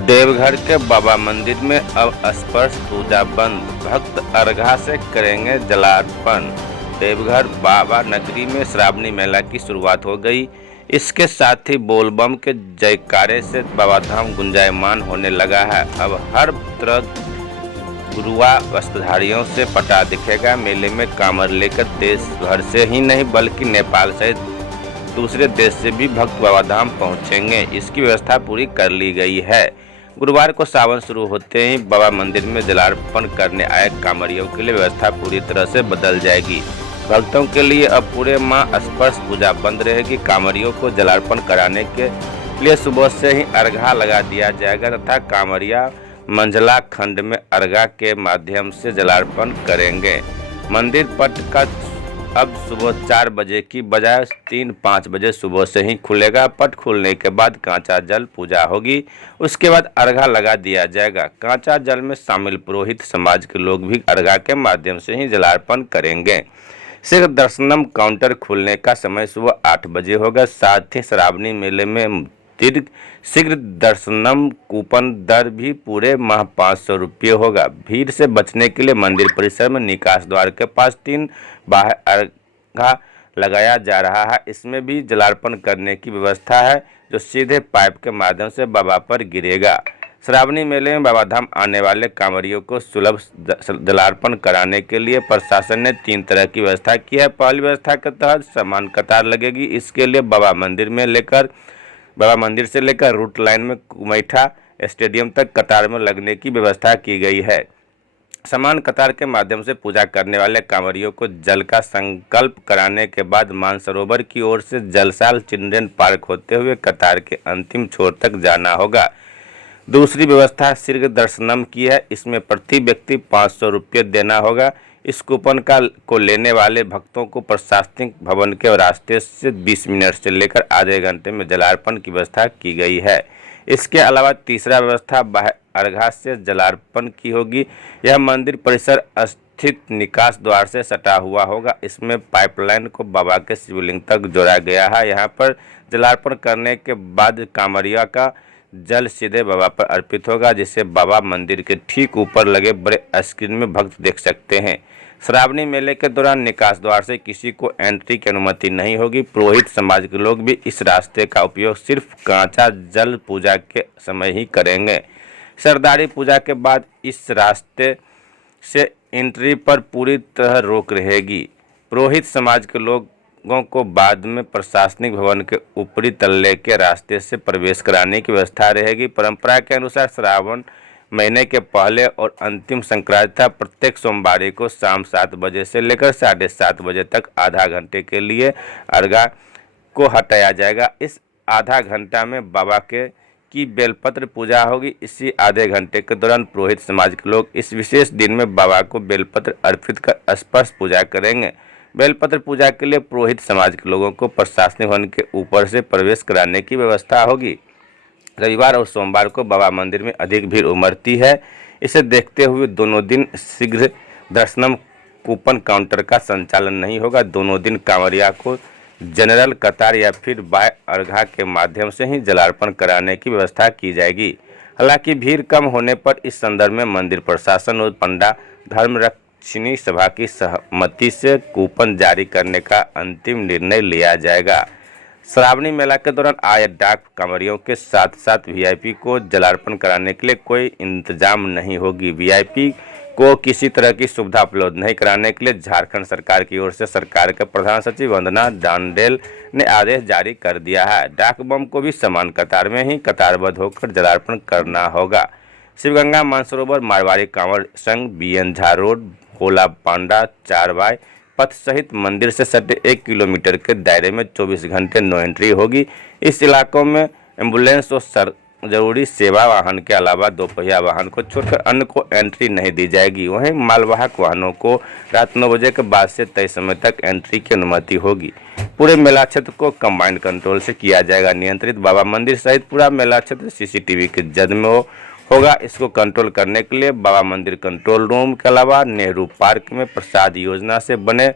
देवघर के बाबा मंदिर में अब स्पर्श पूजा बंद, भक्त अर्घा से करेंगे जलार्पण। देवघर बाबा नगरी में श्रावणी मेला की शुरुआत हो गई। इसके साथ ही बोलबम के जयकारे से बाबाधाम गुंजायमान होने लगा है। अब हर तरफ गुरुआ वस्त्रधारियों से पटा दिखेगा। मेले में कांवर लेकर देश भर से ही नहीं बल्कि नेपाल सहित दूसरे देश से भी भक्त बाबाधाम पहुंचेंगे। इसकी व्यवस्था पूरी कर ली गई है। गुरुवार को सावन शुरू होते ही बाबा मंदिर में जलार्पण करने आए कांवरियों के लिए व्यवस्था पूरी तरह से बदल जाएगी। भक्तों के लिए अब पूरे माह स्पर्श पूजा बंद रहेगी। कांवरियों को जलार्पण कराने के लिए सुबह से ही अर्घा लगा दिया जाएगा तथा कांवरिया मंझला खंड में अर्घा के माध्यम से जलार्पण करेंगे। मंदिर पट का अब सुबह 4 बजे की बजाय 3-5 बजे सुबह से ही खुलेगा। पट खुलने के बाद कांचा जल पूजा होगी। उसके बाद अर्घा लगा दिया जाएगा। कांचा जल में शामिल पुरोहित समाज के लोग भी अर्घा के माध्यम से ही जलार्पण करेंगे। शीघ्र दर्शनम काउंटर खुलने का समय सुबह 8 बजे होगा। साथ ही श्रावणी मेले में शीघ्र दर्शनम कूपन दर भी पूरे माह 500 रुपये होगा। भीड़ से बचने के लिए मंदिर परिसर में निकास द्वार के पास 3 बाहर अर्घा लगाया जा रहा है। इसमें भी जलार्पण करने की व्यवस्था है जो सीधे पाइप के माध्यम से बाबा पर गिरेगा। श्रावणी मेले में बाबाधाम आने वाले कांवरियों को सुलभ जलार्पण कराने के लिए प्रशासन ने 3 तरह की व्यवस्था की है। पहली व्यवस्था के तहत समान कतार लगेगी। इसके लिए बाबा मंदिर से लेकर रूट लाइन में कुमैठा स्टेडियम तक कतार में लगने की व्यवस्था की गई है। समान कतार के माध्यम से पूजा करने वाले कांवरियों को जल का संकल्प कराने के बाद मानसरोवर की ओर से जलसाल चिल्ड्रेन पार्क होते हुए कतार के अंतिम छोर तक जाना होगा। दूसरी व्यवस्था शीघ्र दर्शनम की है। इसमें प्रति व्यक्ति 500 रुपये देना होगा। इस कूपन को लेने वाले भक्तों को प्रशासनिक भवन के रास्ते से 20 मिनट से लेकर आधे घंटे में जलार्पण की व्यवस्था की गई है। इसके अलावा तीसरा व्यवस्था बाह्य अर्घा से जलार्पण की होगी। यह मंदिर परिसर स्थित निकास द्वार से सटा हुआ होगा। इसमें पाइपलाइन को बाबा के शिवलिंग तक जोड़ा गया है। यहाँ पर जलार्पण करने के बाद कांवरिया का जल सीधे बाबा पर अर्पित होगा, जिसे बाबा मंदिर के ठीक ऊपर लगे बड़े स्क्रीन में भक्त देख सकते हैं। श्रावणी मेले के दौरान निकास द्वार से किसी को एंट्री की अनुमति नहीं होगी। पुरोहित समाज के लोग भी इस रास्ते का उपयोग सिर्फ कांचा जल पूजा के समय ही करेंगे। सरदारी पूजा के बाद इस रास्ते से एंट्री पर पूरी तरह रोक रहेगी। पुरोहित समाज के लोगों को बाद में प्रशासनिक भवन के ऊपरी तल्ले के रास्ते से प्रवेश कराने की व्यवस्था रहेगी। परंपरा के अनुसार श्रावण महीने के पहले और अंतिम संक्रांति था प्रत्येक सोमवार को शाम 7 बजे से लेकर 7:30 बजे तक आधा घंटे के लिए अर्घा को हटाया जाएगा। इस आधा घंटा में बाबा की बेलपत्र पूजा होगी। इसी आधे घंटे के दौरान पुरोहित समाज के लोग इस विशेष दिन में बाबा को बेलपत्र अर्पित कर स्पर्श पूजा करेंगे। बेलपत्र पूजा के लिए पुरोहित समाज के लोगों को प्रशासनिक भवन के ऊपर से प्रवेश कराने की व्यवस्था होगी। रविवार और सोमवार को बाबा मंदिर में अधिक भीड़ उमड़ती है। इसे देखते हुए दोनों दिन शीघ्र दर्शनम कूपन काउंटर का संचालन नहीं होगा। दोनों दिन कांवरिया को जनरल कतार या फिर बाह्य अर्घा के माध्यम से ही जलार्पण कराने की व्यवस्था की जाएगी। हालांकि भीड़ कम होने पर इस संदर्भ में मंदिर प्रशासन और पंडा धर्मरक्षिणी सभा की सहमति से कूपन जारी करने का अंतिम निर्णय लिया जाएगा। श्रावणी मेला के दौरान आए डाक कांवरियों के साथ साथ वीआईपी को जलार्पण कराने के लिए कोई इंतजाम नहीं होगी। वीआईपी को किसी तरह की सुविधा उपलब्ध नहीं कराने के लिए झारखंड सरकार की ओर से सरकार के प्रधान सचिव वंदना डांडेल ने आदेश जारी कर दिया है। डाक बम को भी समान कतार में ही कतारबद्ध होकर जलार्पण करना होगा। शिवगंगा मानसरोवर मारवाड़ी कांवड़ संघ BN झा रोड भोला पांडा 4 बाय पथ सहित मंदिर से सटे 1 किलोमीटर के दायरे में 24 घंटे नो एंट्री होगी। इस इलाकों में एम्बुलेंस और जरूरी सेवा वाहन के अलावा 2 पहिया वाहन को छोड़कर अन्य को एंट्री नहीं दी जाएगी। वहीं मालवाहक वाहनों को रात 9 बजे के बाद से तय समय तक एंट्री की अनुमति होगी। पूरे मेला क्षेत्र को कंबाइंड कंट्रोल से किया जाएगा नियंत्रित। बाबा मंदिर सहित पूरा मेला क्षेत्र CCTV के जद में होगा। इसको कंट्रोल करने के लिए बाबा मंदिर कंट्रोल रूम के अलावा नेहरू पार्क में प्रसाद योजना से बने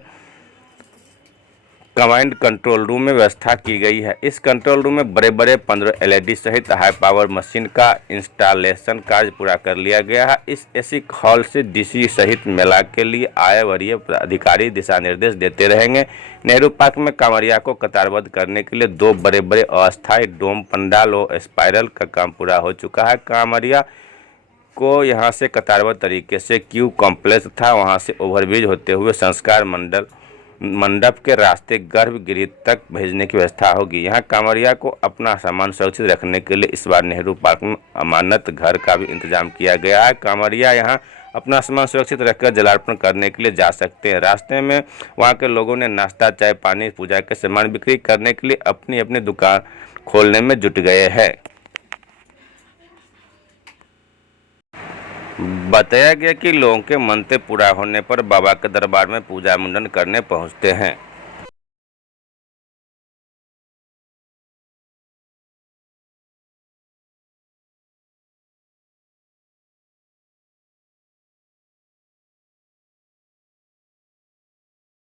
कमांड कंट्रोल रूम में व्यवस्था की गई है। इस कंट्रोल रूम में बड़े बड़े 15 एलईडी सहित हाई पावर मशीन का इंस्टॉलेशन कार्य पूरा कर लिया गया है। इस एसी हॉल से डीसी सहित मेला के लिए आए वरीय अधिकारी दिशा निर्देश देते रहेंगे। नेहरू पार्क में कांवरिया को कतारबद्ध करने के लिए 2 बड़े बड़े अस्थायी डोम पंडाल और स्पाइरल का काम पूरा हो चुका है। कांवरिया को यहां से कतारबद्ध तरीके से क्यू कॉम्प्लेक्स था, वहां से ओवरब्रिज होते हुए संस्कार मंडप के रास्ते गर्भगृह तक भेजने की व्यवस्था होगी। यहाँ कांवरिया को अपना सामान सुरक्षित रखने के लिए इस बार नेहरू पार्क में अमानत घर का भी इंतजाम किया गया है। कांवरिया यहाँ अपना सामान सुरक्षित रखकर जलार्पण करने के लिए जा सकते हैं। रास्ते में वहाँ के लोगों ने नाश्ता, चाय, पानी, पूजा के सामान बिक्री करने के लिए अपनी अपनी दुकान खोलने में जुट गए हैं। बताया गया कि लोगों के मनते पूरा होने पर बाबा के दरबार में पूजा मुंडन करने पहुंचते हैं।